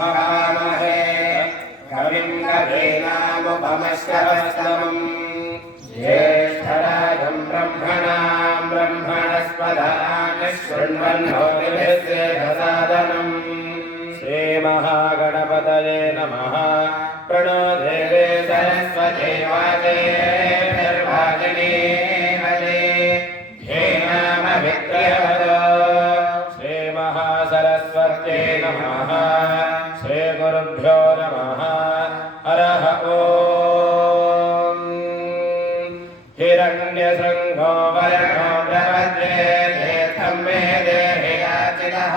हवामहे कविं कवीनामुपमश्रवस्तमम् ज्येष्ठराजं ब्रह्मणां ब्रह्मणस्पदान् शृण्वन्नोतिभिस्सेदसादनम् श्रीमहागणपतये नमः। प्रणो देवे सरस्वती वाजे निर्वाजिनी हरे धेनामभित्रयवदो श्रीमहासरस्वत्यै नमः। श्रीगुरुभ्यो नमः। हरः ॐ। हिरण्यशृङ्गो वर्णो प्रपद्ये तीर्थं मे देहि याचितः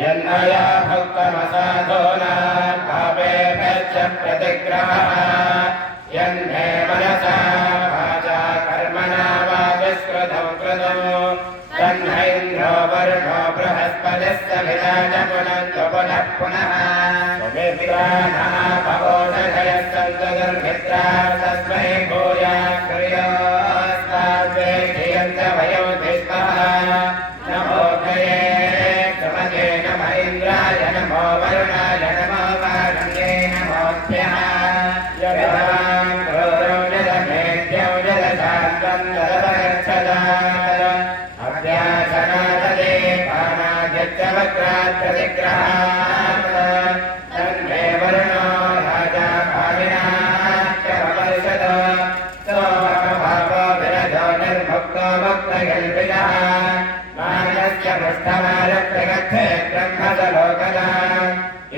यन्मया भक्तमसाधूनां पापेभ्यश्च प्रतिग्रहः यन्मे मनसा वाचा कर्मणा वा दुष्कृतं कृतं तन्न इन्द्रो वर्णो बृहस्पतिः सविता च पुनन्तु पुनः पुनः सुमित्रानापवोषधयः सन्तु दुर्मित्राः तस्मै भूयात् श्रियोस्ताद्वे धियन्त वयोधिष्ठः नमो जये सुमते नम इन्द्राय नमो वरुणाय नमो वारुण्ये नमोऽभ्यः यदां क्रोधो यदमेद्यौ यदशान्तं तदपगच्छदात् अभ्यासनाददे पानाद्यच्च वक्रात् प्रतिग्रहात् तन्मे वरुणो राजा भाविनाश्च ववर्षद सोमकभावो विरजो निर्मुक्तो भक्तकल्पितः मानस्य पृष्ठमारभ्यगच्छे ब्रह्मसलोकदा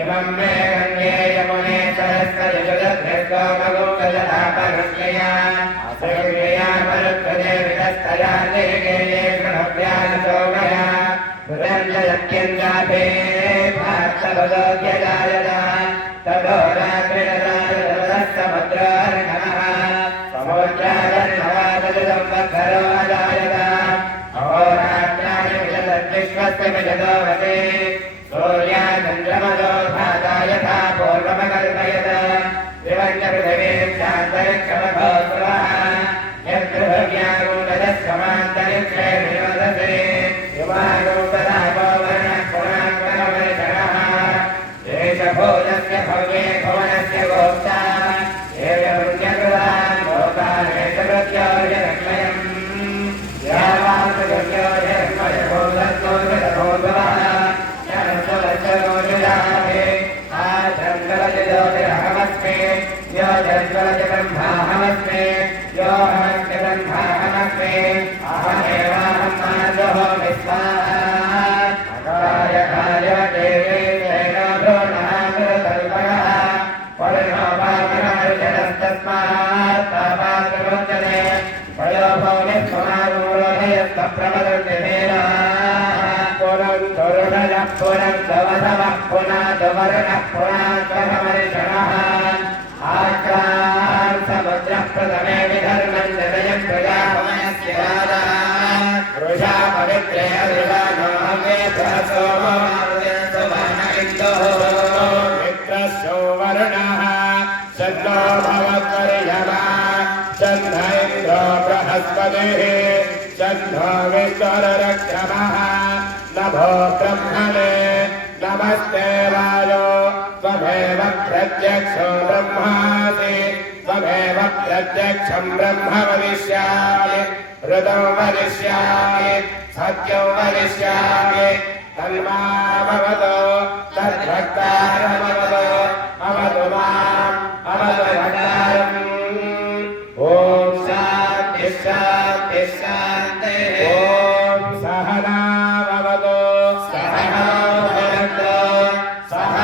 इमं मे गङ्गे यमुने सरस्वति जगद्भ्यस्तोमगोगजलापहृष्यया असृष्यया मरुत्वदे विदस्तया देगेये गृहव्यासोमया सुरञ्जयत्यञ्जाभे भारतभगोद्यजायदा ततो रात्रिरदायदः समुद्रार्णवः समुद्रार्णवादसंवत्सरो अजायदा अहोरात्राणि विशदद्विश्वस्य विशदोऽवसे सूर्याचन्द्रमसो भाता यथा पूर्वमकल्पयत दिवञ्च पृथिवीं चान्तरिक्षमभोस्वः यत्पृथिव्यारूढदस्कमान्तरिक्षे विनोदसे युवारूढदापो वर्णः पुराङ्करवर्षणः देशभोजस्य भव्ये भुवनस्य गोप्ता एवञ्चकृतान् लोकानेशकृत्योर्यलक्ष्मयम् ब्रह्माहमस्मे यो जज्वलजब्रह्माहमस्मे यो हमस्य ब्रह्माहमस्मे अहमेवाहं माधवो विश्वाय काय देवे तेनो भ्रूणामृतल्पयः परिणो वामनार्जनस्तस्मात् पापात् विमुच्यते वयोभौनिस्वमारूढयस्तप्रमदन्तिमेना पुरन्दुरुणयः पुरन्दवधवः पुनादवर्णः पुनाद्वहमर्षणः आक्रान्तसमुद्रः प्रथमे विधर्मं जलयं प्रजापमनस्य राजा वृषा पवित्रे अदृशानोहमे प्रसोममारुदेशुवन इन्दोः मित्रस्यो वर्णः शन्नो भवत्वरिषभः शन्न इन्द्रो बृहस्पतिः शन्नो विश्वरक्षमः नभो ब्रह्मणे नमस्ते वायो त्वमेव प्रत्यक्षो ब्रह्मासि त्वमेव प्रत्यक्षं ब्रह्म वदिष्यामि ऋतो वदिष्यामि सत्यं वदिष्यामि तन्मामवतो तद्भक्तारमवतो अवतु माम् अवतु भक्तारम् ॐ शान्ति शान्ति शान्तिः ॐ सहना भवतु सहना भुनक्तु सह